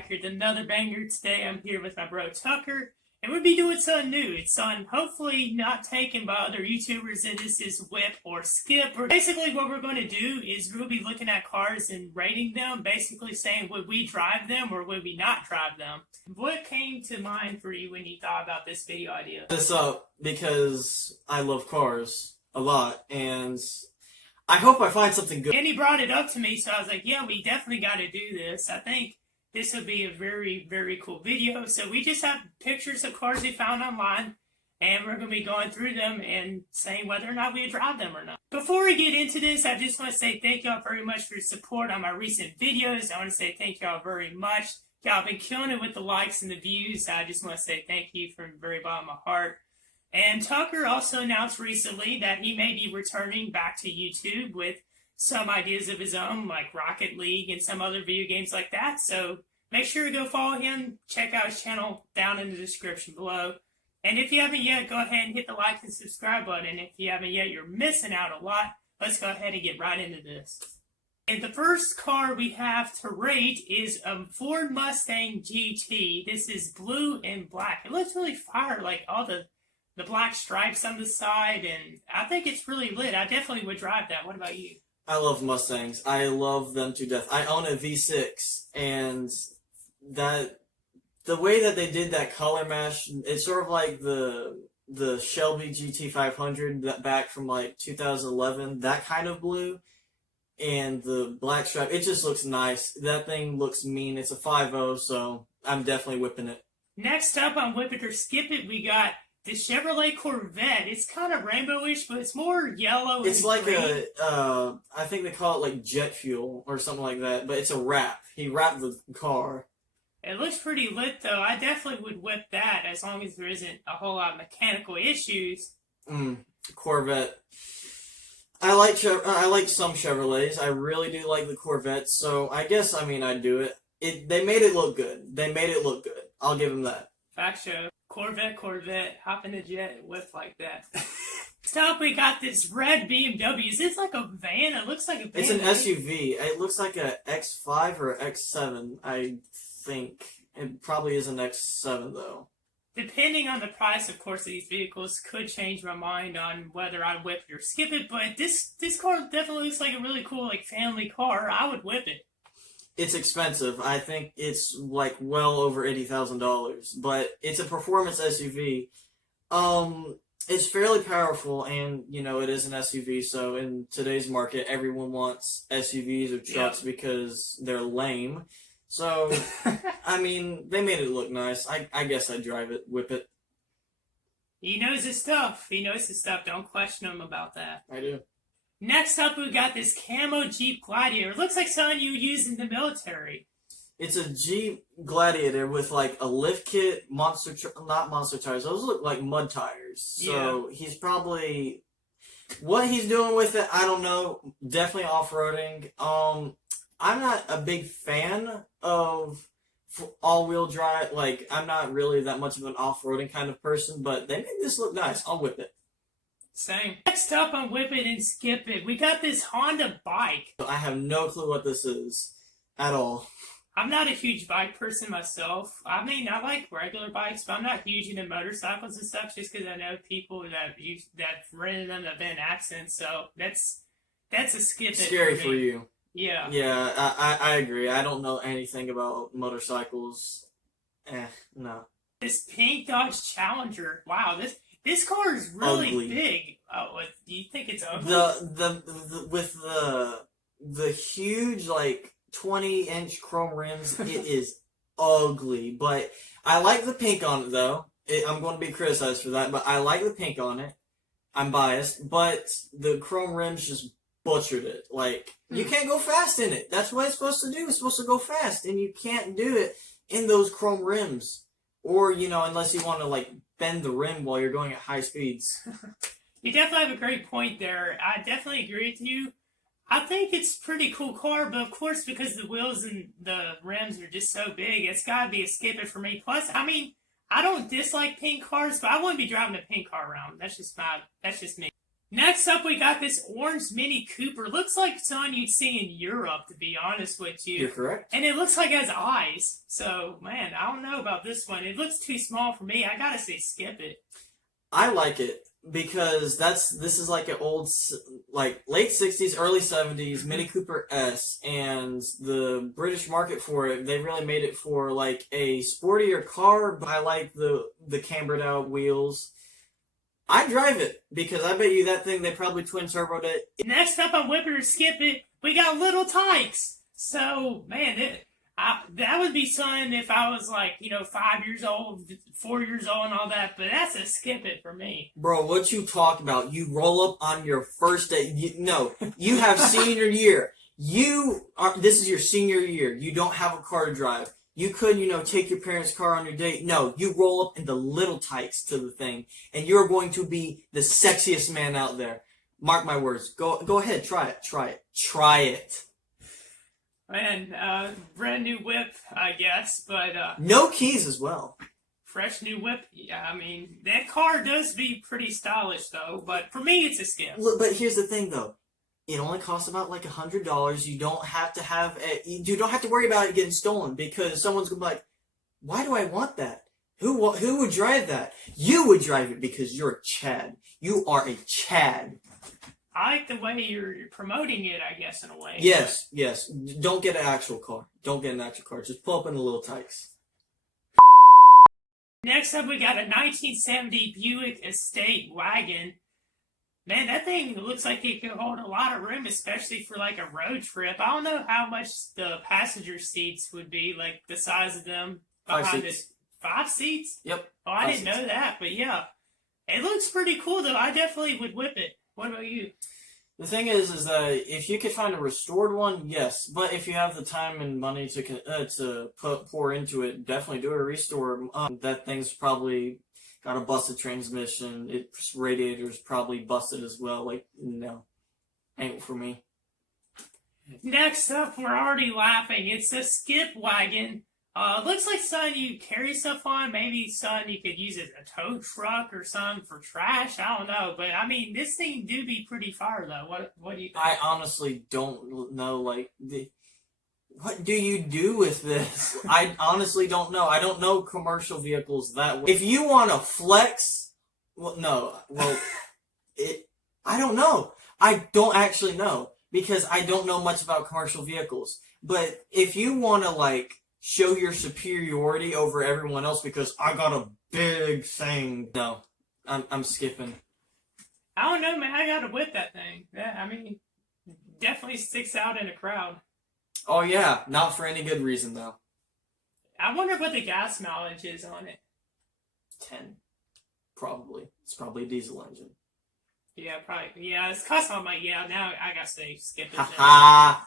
back here with another banger. Today I'm here with my bro Tucker, and we'll be doing something new. It's something hopefully not taken by other YouTubers, and this is whip or skip. Basically what we're going to do is we'll be looking at cars and rating them, basically saying would we drive them or would we not drive them. What came to mind for you when you thought about this video idea? This up because I love cars a lot, and I hope I find something good. And he brought it up to me, so I was like, yeah, we definitely got to do this. I think this will be a very, very cool video. So we just have pictures of cars we found online, and we're going to be going through them and saying whether or not we would drive them or not. Before we get into this, I just want to say thank y'all very much for your support on my recent videos. I want to say thank y'all very much. Y'all have been killing it with the likes and the views. I just want to say thank you from the very bottom of my heart. And Tucker also announced recently that he may be returning back to YouTube with some ideas of his own, like Rocket League and some other video games like that. So make sure to go follow him. Check out his channel down in the description below. And if you haven't yet, go ahead and hit the like and subscribe button. If you haven't yet, you're missing out a lot. Let's go ahead and get right into this. And the first car we have to rate is a Ford Mustang GT. This is blue and black. It looks really fire, like all the black stripes on the side, and I think it's really lit. I definitely would drive that. What about you? I love Mustangs. I love them to death. I own a V6, and the way that they did that color match, it's sort of like the Shelby GT500 that back from like 2011, that kind of blue, and the black stripe. It just looks nice. That thing looks mean. It's a 5.0, so I'm definitely whipping it. Next up on Whip It or Skip It, we got the Chevrolet Corvette. It's kind of rainbowish, but it's more yellow. It's and like green. I think they call it like jet fuel or something like that, but it's a wrap. He wrapped the car. It looks pretty lit, though. I definitely would whip that as long as there isn't a whole lot of mechanical issues. Corvette. I like some Chevrolets. I really do like the Corvettes, so I guess, I'd do it. They made it look good. I'll give them that. Fact show. Corvette, hop in the jet and whip like that. Next up, we got this red BMW. Is this like a van? It looks like a van. It's an SUV. It looks like a X5 or X7, I think. It probably is an X7, though. Depending on the price, of course, of these vehicles could change my mind on whether I'd whip it or skip it, but this car definitely looks like a really cool, like, family car. I would whip it. It's expensive. I think it's like well over $80,000, but it's a performance SUV. It's fairly powerful, and it is an SUV. So in today's market, everyone wants SUVs or trucks because they're lame. So they made it look nice. I guess I'd drive it, whip it. He knows his stuff. Don't question him about that. I do. Next up, we got this camo Jeep Gladiator. It looks like something you use in the military. It's a Jeep Gladiator with like a lift kit, not monster tires. Those look like mud tires. So he's probably, what he's doing with it, I don't know. Definitely off-roading. I'm not a big fan of all-wheel drive. Like, I'm not really that much of an off-roading kind of person, but they made this look nice. I'll whip it. Same. Next up on Whip It and Skip It, we got this Honda bike. I have no clue what this is at all. I'm not a huge bike person myself. I like regular bikes, but I'm not huge into motorcycles and stuff just because I know people that rented them that have been in accidents, so that's a skip it. Scary for you. Yeah. Yeah, I agree. I don't know anything about motorcycles. No. This pink Dodge Challenger. Wow, this car is really ugly. big. Oh, do you think it's ugly? With the huge like 20-inch chrome rims, it is ugly. But I like the pink on it though. I'm going to be criticized for that, but I like the pink on it. I'm biased, but the chrome rims just butchered it. Like, you can't go fast in it. That's what it's supposed to do. It's supposed to go fast, and you can't do it in those chrome rims. Or, unless you want to, like, bend the rim while you're going at high speeds. You definitely have a great point there. I definitely agree with you. I think it's a pretty cool car, but of course, because the wheels and the rims are just so big, it's got to be a skip it for me. Plus, I don't dislike pink cars, but I wouldn't be driving a pink car around. That's just me. Next up, we got this orange Mini Cooper. Looks like something you'd see in Europe, to be honest with you. You're correct. And it looks like it has eyes. So, man, I don't know about this one. It looks too small for me. I gotta say skip it. I like it because this is like an old, like late 60s, early 70s Mini Cooper S, and the British market for it, they really made it for like a sportier car, but I like the cambered out wheels. I drive it because I bet you that thing they probably twin turboed it. Next up on Whip It or Skip It, we got Little Tikes. So, man, that would be something if I was like, 5 years old, 4 years old and all that, but that's a skip it for me. Bro, what you talk about? You roll up on your first day. You have senior year. This is your senior year. You don't have a car to drive. You could, take your parents' car on your date. No, you roll up in the Little Tikes to the thing, and you're going to be the sexiest man out there. Mark my words. Go ahead, try it. Man, brand new whip, I guess, but no keys as well. Fresh new whip. Yeah, I mean that car does be pretty stylish though, but for me it's a skip. Look, but here's the thing though. It only costs about like $100. You don't have to worry about it getting stolen because someone's gonna be like, "Why do I want that? Who would drive that? You would drive it because you're a Chad. You are a Chad." I like the way you're promoting it, I guess, in a way. Yes. Don't get an actual car. Just pull up in the Little Tikes. Next up, we got a 1970 Buick Estate Wagon. Man, that thing looks like it could hold a lot of room, especially for like a road trip. I don't know how much the passenger seats would be, like the size of them. 5 seats. 5 seats? Yep. Oh, I didn't know that, but yeah. It looks pretty cool, though. I definitely would whip it. What about you? The thing is that if you could find a restored one, yes. But if you have the time and money to pour into it, definitely do a restore. That thing's probably got a busted transmission. Its radiator's probably busted as well. Like, no, ain't for me. Next up, we're already laughing. It's a skip wagon. Looks like something you carry stuff on. Maybe something you could use as a tow truck or something for trash. I don't know. But, I mean, this thing do be pretty far, though. What do you think? I honestly don't know. Like, what do you do with this? I honestly don't know. I don't know commercial vehicles that way. If you want to flex, I don't know. I don't actually know because I don't know much about commercial vehicles. But if you want to, like, show your superiority over everyone else because I got a big thing. No, I'm skipping. I don't know, man. I gotta whip that thing. Yeah, I mean, definitely sticks out in a crowd. Oh yeah, not for any good reason though. I wonder what the gas mileage is on it. 10, probably. It's probably a diesel engine. Yeah, probably. Yeah, it's cost on my. Yeah, now I gotta say skip it. Ha.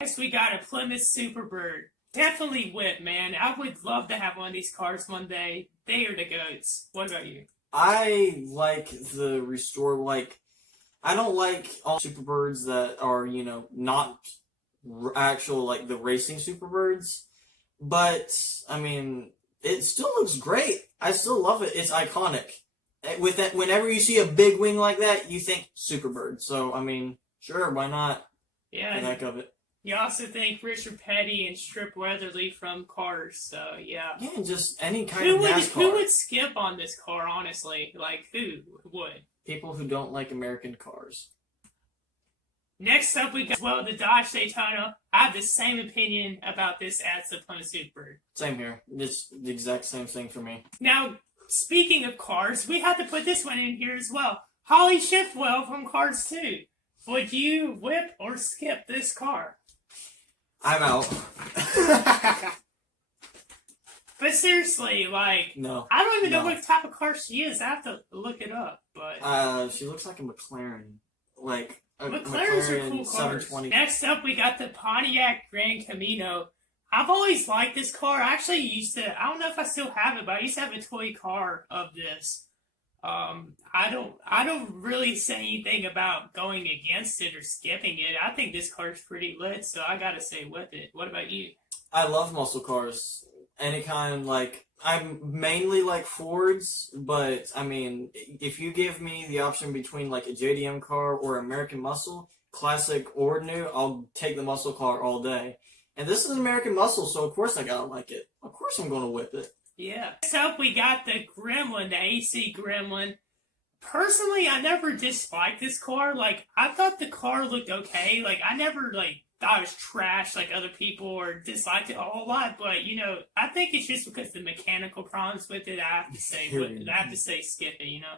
Next, we got a Plymouth Superbird. Definitely whip, man. I would love to have one of these cars one day. They are the goats. What about you? I like the restore. Like, I don't like all Superbirds that are, not actual, like, the racing Superbirds. But, I mean, it still looks great. I still love it. It's iconic. With that, whenever you see a big wing like that, you think Superbird. So, I mean, sure, why not? Yeah. For the heck of it. You also think Richard Petty and Strip Weatherly from Cars, so yeah. Yeah, and just any kind of NASCAR. Who would skip on this car, honestly? Like, who would? People who don't like American cars. Next up, we got, the Dodge Daytona. I have the same opinion about this as the Plymouth Superbird. Same here. It's the exact same thing for me. Now, speaking of cars, we have to put this one in here as well. Holly Shiftwell from Cars 2. Would you whip or skip this car? I'm out. But seriously, like, no, I don't even know what type of car she is. I have to look it up. But she looks like a McLaren. Like a McLarens are cool cars. Next up, we got the Pontiac Grand Camino. I've always liked this car. I actually used to. I don't know if I still have it, but I used to have a toy car of this. I don't really say anything about going against it or skipping it. I think this car's pretty lit, so I gotta say with it. What about you? I love muscle cars. any kind, like, I'm mainly like Fords, but I mean, if you give me the option between like a JDM car or American Muscle, classic or new, I'll take the muscle car all day. And this is an American Muscle, so of course I gotta like it. Of course I'm gonna whip it. Yeah. Next up, we got the Gremlin, the AC Gremlin. Personally, I never disliked this car. Like, I thought the car looked okay. Like, I never, like, thought it was trash like other people or disliked it a whole lot. But, you know, I think it's just because the mechanical problems with it, I have to say, skip it, you know?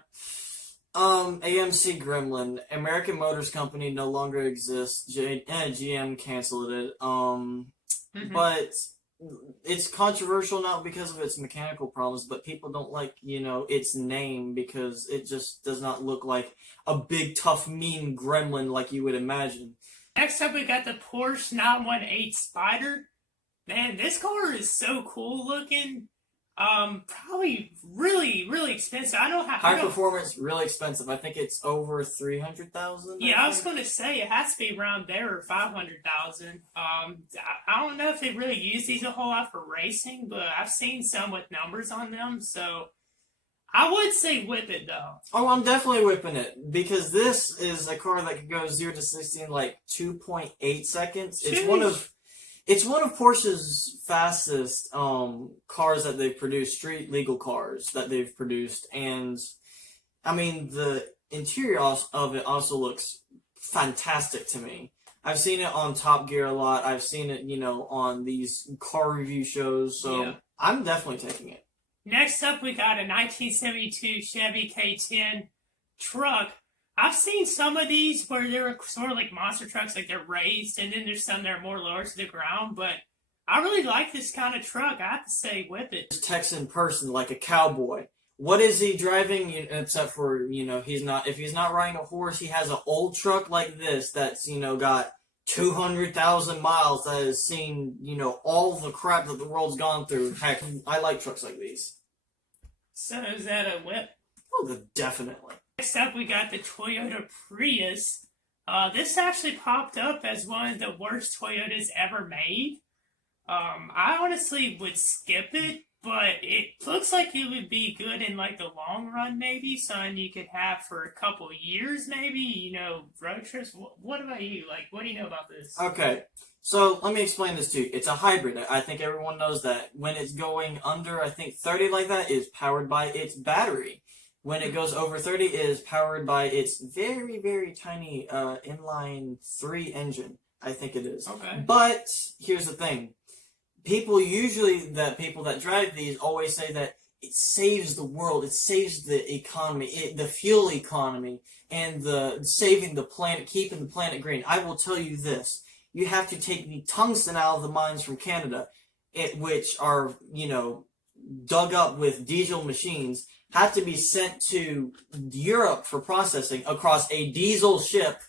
AMC Gremlin, American Motors Company no longer exists. GM canceled it. But it's controversial not because of its mechanical problems, but people don't like, you know, its name because it just does not look like a big, tough, mean gremlin like you would imagine. Next up, we got the Porsche 918 Spider. Man, this car is so cool looking. Probably really expensive. I don't have high performance, really expensive. I think it's over 300,000. Yeah, I was gonna say it has to be around there or 500,000. I don't know if they really use these a whole lot for racing, but I've seen some with numbers on them, so I would say whip it though. Oh, I'm definitely whipping it because this is a car that can go 0 to 60 in like 2.8 seconds. Jeez. It's one of Porsche's fastest cars that they've produced, street legal cars that they've produced, and I mean the interior of it also looks fantastic to me. I've seen it on Top Gear a lot. I've seen it, you know, on these car review shows, so yeah. I'm definitely taking it. Next up, we got a 1972 Chevy K10 truck. I've seen some of these where they're sort of like monster trucks, like they're raised, and then there's some that are more lower to the ground, but I really like this kind of truck. I have to say, whip it. Texan person, like a cowboy. What is he driving, except for, you know, if he's not riding a horse, he has an old truck like this that's, you know, got 200,000 miles, that has seen, you know, all the crap that the world's gone through. Heck, I like trucks like these. So is that a whip? Oh, definitely. Next up, we got the Toyota Prius. This actually popped up as one of the worst Toyotas ever made. I honestly would skip it, but it looks like it would be good in like the long run, maybe something you could have for a couple years, maybe, you know, road trips. What about you? Like, what do you know about this? Okay, so let me explain this to you. It's a hybrid. I think everyone knows that. When it's going under, I think 30 like that, is powered by its battery. When it goes over 30, it is powered by its very tiny inline 3 engine. I think it is. Okay. But here's the thing. People that drive these always say that it saves the world, it saves the economy, the fuel economy, and the saving the planet, keeping the planet green. I will tell you this. You have to take the tungsten out of the mines from Canada, which are, you know, dug up with diesel machines, have to be sent to Europe for processing across a diesel ship,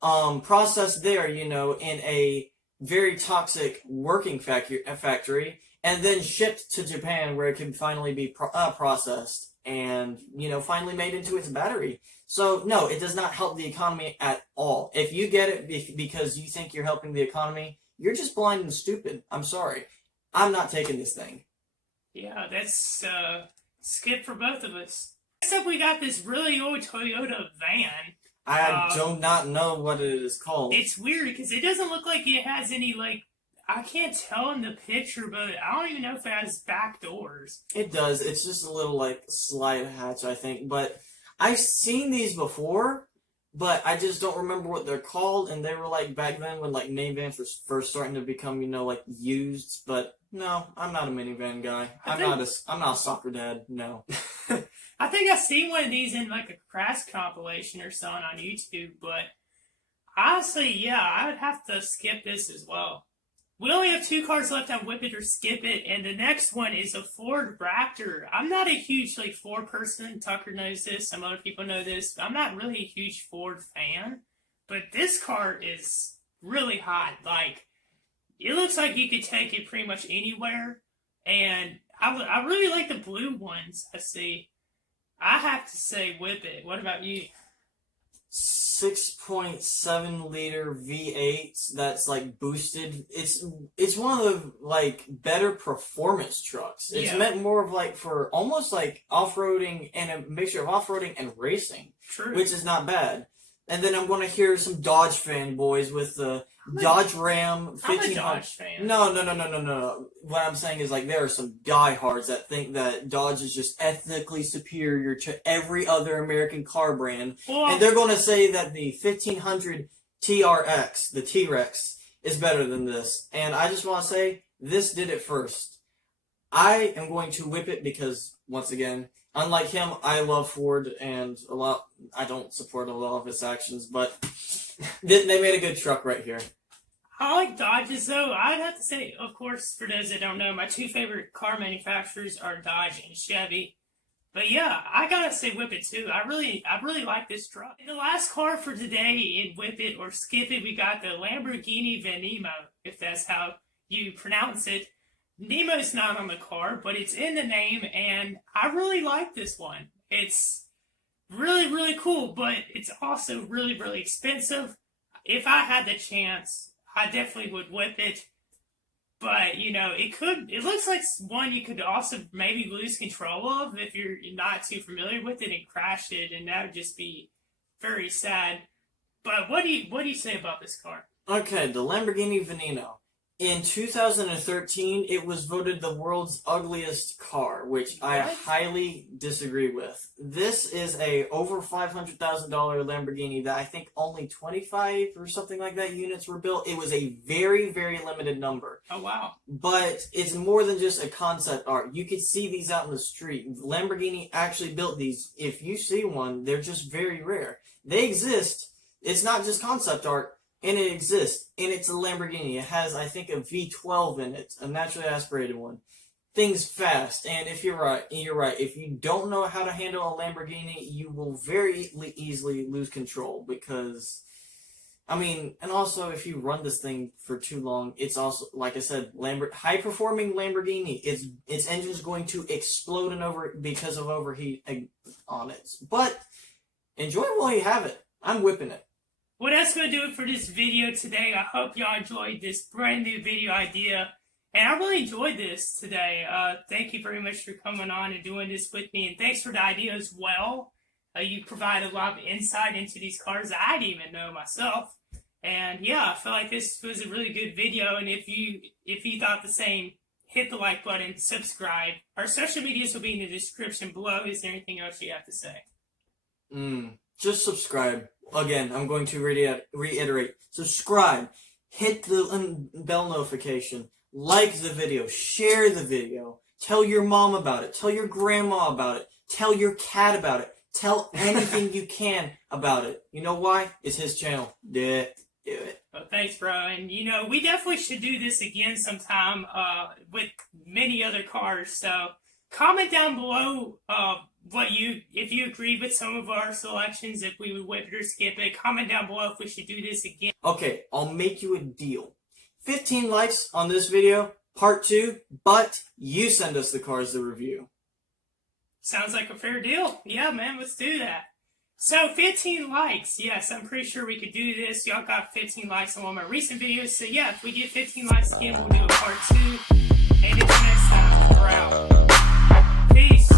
processed there, you know, in a very toxic working factory, and then shipped to Japan where it can finally be processed and, you know, finally made into its battery. So, no, it does not help the economy at all. If you get it because you think you're helping the economy, you're just blind and stupid. I'm sorry. I'm not taking this thing. Yeah, that's skip for both of us. Next up, we got this really old Toyota van. I do not know what it is called. It's weird because it doesn't look like it has any, like, I can't tell in the picture, but I don't even know if it has back doors. It does. It's just a little, like, slide hatch, I think. But I've seen these before, but I just don't remember what they're called. And they were, like, back then when, like, minivans were first starting to become, you know, like, used. But no, I'm not a minivan guy. I'm not a soccer dad. No. I think I've seen one of these in, like, a Crash compilation or something on YouTube, but honestly, yeah, I would have to skip this as well. We only have 2 cars left on Whip It or Skip It, and the next one is a Ford Raptor. I'm not a huge, like, Ford person. Tucker knows this. Some other people know this. I'm not really a huge Ford fan, but this car is really hot. Like, it looks like you could take it pretty much anywhere, and I really like the blue ones I see. I have to say Whip It. What about you? 6.7 liter V8 that's like boosted. It's one of the like better performance trucks. It's meant more of like for almost like off-roading and a mixture of off-roading and racing. True. Which is not bad. And then I'm going to hear some Dodge fanboys with the Dodge Ram 1500. I'm a Dodge fan. No. What I'm saying is, like, there are some diehards that think that Dodge is just ethnically superior to every other American car brand. Well, and they're going to say that the 1500 TRX, the T-Rex, is better than this. And I just want to say, this did it first. I am going to whip it because, once again, unlike him, I love Ford and I don't support a lot of his actions, but they made a good truck right here. I like Dodges, though. I'd have to say, of course, for those that don't know, my two favorite car manufacturers are Dodge and Chevy. But yeah, I gotta say Whip It too. I really like this truck. In the last car for today in Whip It or Skip It, we got the Lamborghini Veneno, if that's how you pronounce it. Nemo's not on the car, but it's in the name, and I really like this one. It's really cool, but it's also really expensive. If I had the chance, I definitely would whip it. But, you know, it looks like one you could also maybe lose control of if you're not too familiar with it and crash it, and that would just be very sad. But what do you say about this car? Okay, the Lamborghini Veneno. In 2013, it was voted the world's ugliest car, which I highly disagree with. This is a over $500,000 Lamborghini that I think only 25 or something like that units were built. It was a very limited number. Oh, wow. But it's more than just a concept art. You could see these out in the street. Lamborghini actually built these. If you see one, they're just very rare. They exist. It's not just concept art. And it exists, and it's a Lamborghini. It has, I think, a V12 in it, a naturally aspirated one. Things fast, and if you're right. If you don't know how to handle a Lamborghini, you will very easily lose control because, I mean, and also if you run this thing for too long, it's also, like I said, high-performing Lamborghini. Its engine's going to explode because of overheat on it. But enjoy it while you have it. I'm whipping it. Well, that's going to do it for this video today. I hope y'all enjoyed this brand new video idea. And I really enjoyed this today. Thank you very much for coming on and doing this with me. And thanks for the idea as well. You provide a lot of insight into these cars that I didn't even know myself. And yeah, I feel like this was a really good video. And if you thought the same, hit the like button, subscribe. Our social medias will be in the description below. Is there anything else you have to say? Just subscribe. Again, I'm going to reiterate. Subscribe. Hit the bell notification. Like the video. Share the video. Tell your mom about it. Tell your grandma about it. Tell your cat about it. Tell anything you can about it. You know why? It's his channel. Do it. Well, thanks, bro. And, you know, we definitely should do this again sometime with many other cars. So comment down below if you agreed with some of our selections, if we would whip it or skip it. Comment down below if we should do this again. Okay, I'll make you a deal. 15 likes on this video, part 2, but you send us the cars to review. Sounds like a fair deal. Yeah, man, let's do that. So, 15 likes. Yes, I'm pretty sure we could do this. Y'all got 15 likes on one of my recent videos. So, yeah, if we get 15 likes again, we'll do a part 2. And until next time, we're out. Peace.